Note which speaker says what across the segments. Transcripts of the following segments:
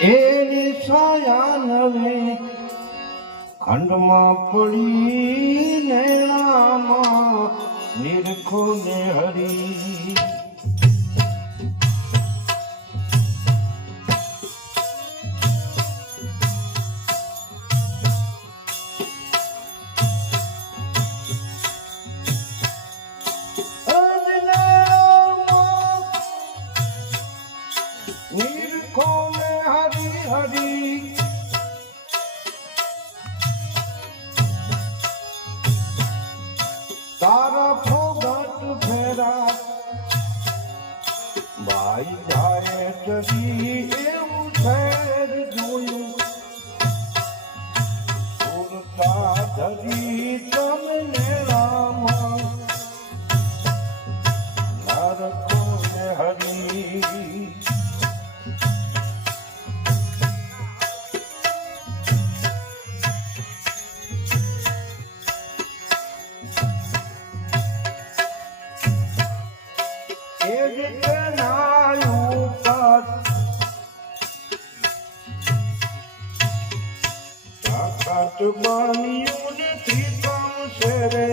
Speaker 1: એની છાયા નવે ખંડમાં પડી નેણામાં નિરખો ને હરી અંજનામાં હરી તારા ફોગટ ફેરા. ભાઈ ભાઈ કરી એવું ફેર જોયું. સુરતા ધરી તાકાત બન્યું નથી કામ છે. રે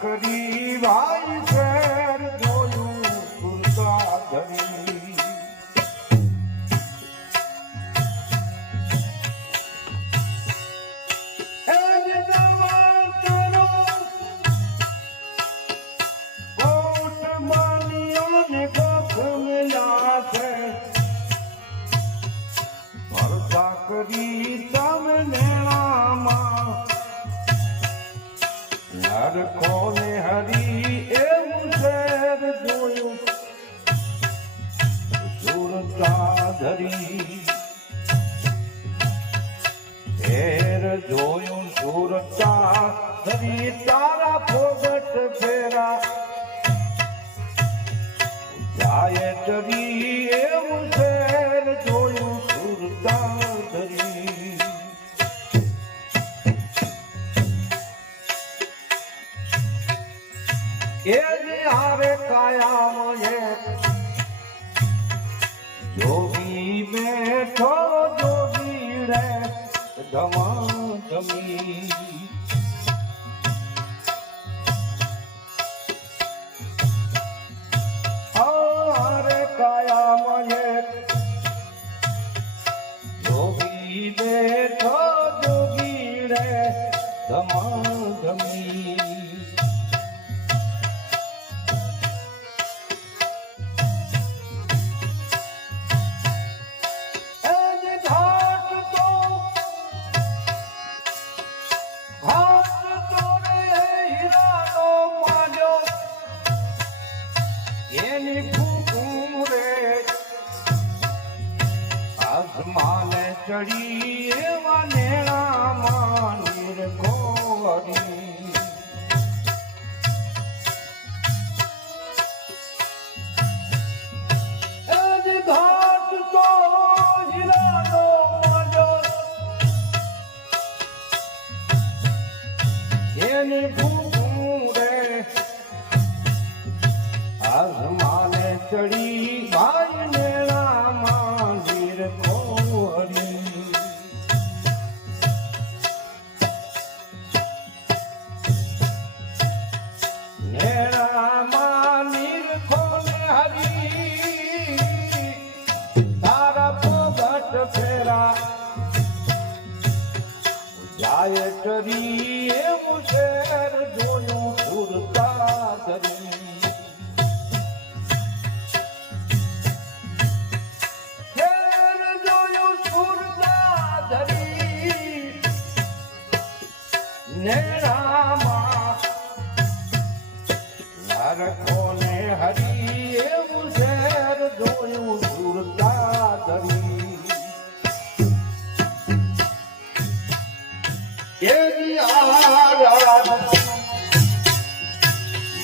Speaker 1: કરી વાય ફેર ધરી તારા ફોગટ ફેરા. જાય ચરી એવું શેર જોયું સુરતા ધરી. એ હારે કાયામ એક જોગી બેઠો, જોગી રે, ધમા ધમી. જોગી બેઠો જોગી રે ધમા ધમી ચડી ગાયત્રી એવું શેર જોયું પૂરતા ધરી. નેણામાં નારકોને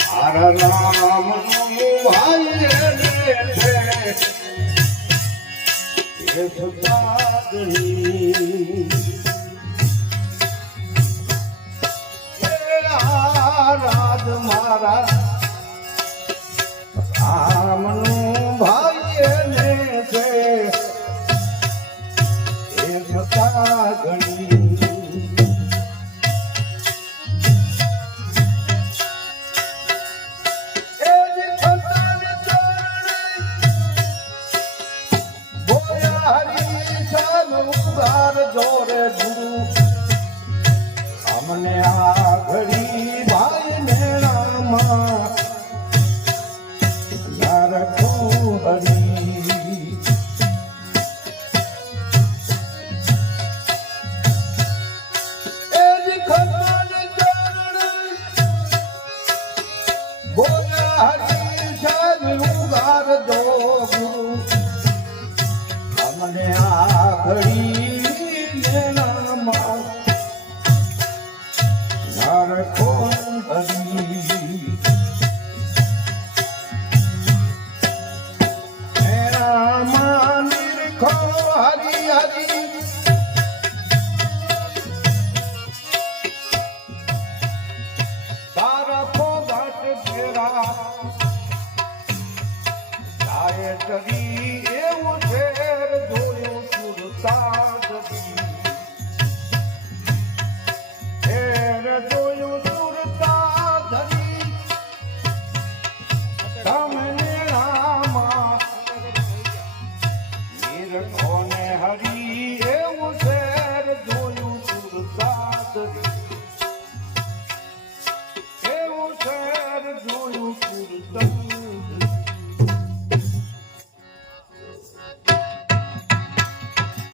Speaker 1: મારા રામનું ભાઈ આરાધ મારા રામનું ભાઈ એને છે. એ સુતાદની એની ઉગાર જોરે ગુરુ અમને આ